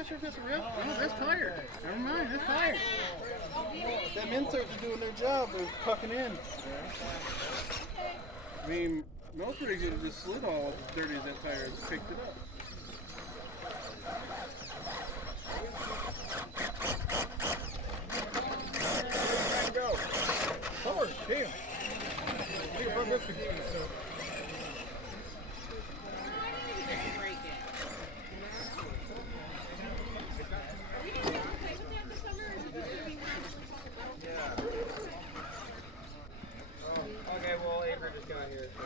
not sure if that's a rip. Oh, that's tired. Never mind, that's tired. Them inserts are doing their job. They're tucking in. I mean, most rigs would have just slid all as dirty as that tire and picked it up. Go. Forward, damn. Okay, well, Avery just got here. So.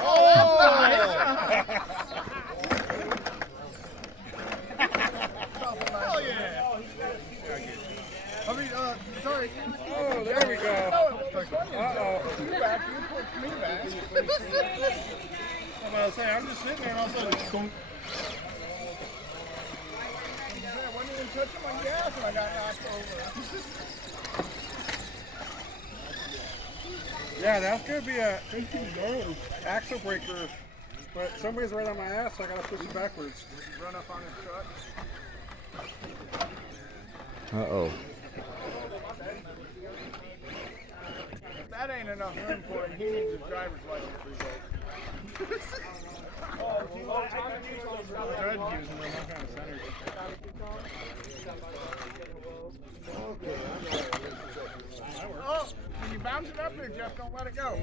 Oh, yeah. I mean, sorry. Oh, there we go. Uh-oh. You back. You put me back. I'm about to say, I'm just sitting there and all of a sudden, boom. I wasn't even touching my gas when I got knocked over. Yeah, that's going to be a axle breaker, but somebody's right on my ass, so I got to push it backwards. Run up on his truck. Uh-oh. If that ain't enough room for him, he needs a driver's license revoked. Drug using them, I'm kind of centered. Oh, when you bounce it up there, Jeff, don't let it go.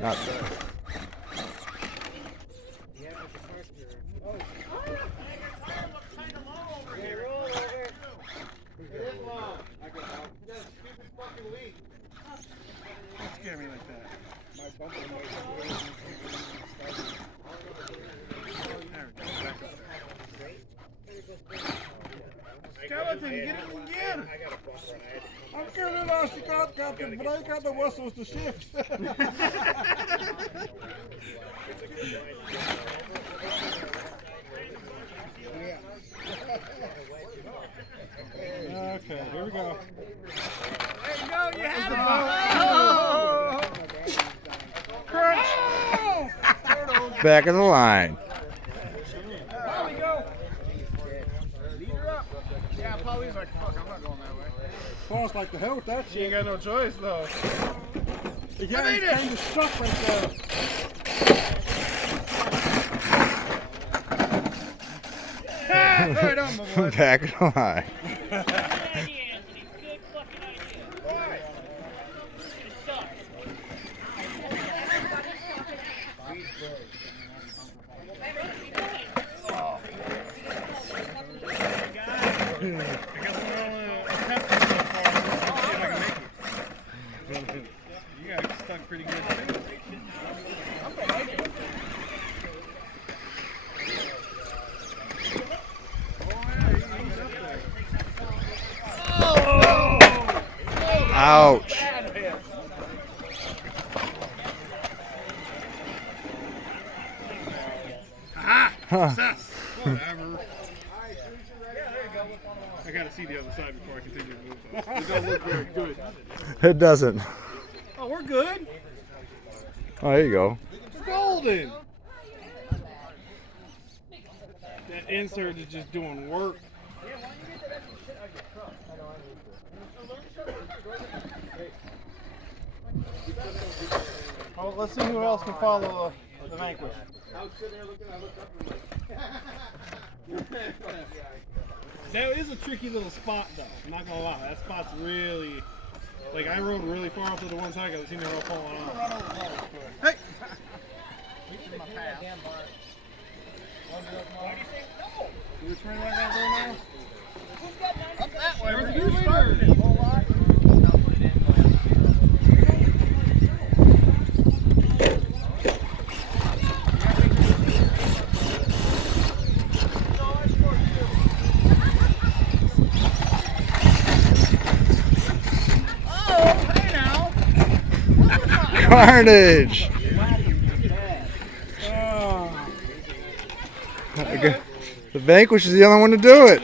Not Don't scare me like that. My bumper might be There we go, back up there. skeleton, get it again. I'm getting off, you got the brake on the whistles to shift. Okay, here we go. There you go, you had it. Crunch! back in the line. Polly, go. Lead her up. Yeah, Polly's like, fuck, I'm not going that way. Paul's like the hell with that She shit. ain't got no choice, though. Yeah, he's kind of stuck right there. Right on, my boy. Back in the line. You got stuck pretty good too. Ouch. Success. Whatever. I gotta see the other side before I continue to move though. It don't look very good. It doesn't. Oh, we're good. Oh, there you go. We're golden. That insert is just doing work. Oh, let's see who else can follow the Vanquish. I was sitting there looking, I looked up and like, that is a tricky little spot though, I'm not gonna lie. That spot's really, like I rode really far off to the one side, I seen it all falling off. Hey! You turn like that right now? Up that way. There's You a started leader. it, Bullock. Carnage. Oh. The Vanquish is the only one to do it.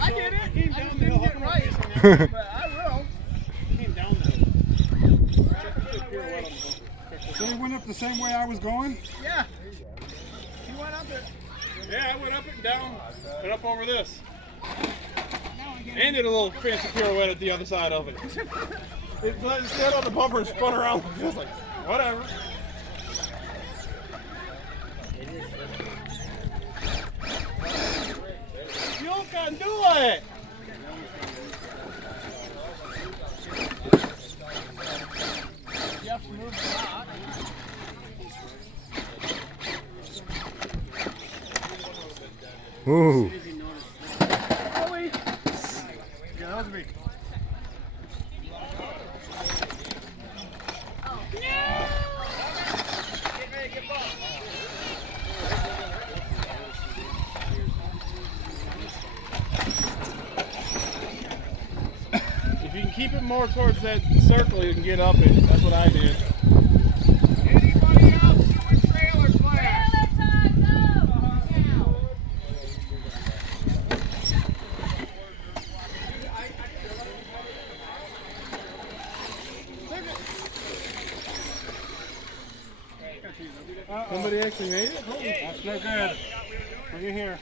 I did it. I just didn't get right, but I will. Came down there. So he went up the same way I was going? Yeah. He went right out there. Yeah, I went up and down, and up over this. And did a little fancy pirouette at the other side of it. It stayed on the bumper and spun around. I was like, whatever. You can do it! Jeff's moving a lot. Ooh. Holy. Yeah, that was me. If you can keep it more towards that circle, you can get up it. That's what I did. Anybody else doing trailer class? Somebody actually made it? That's no good. Look at here.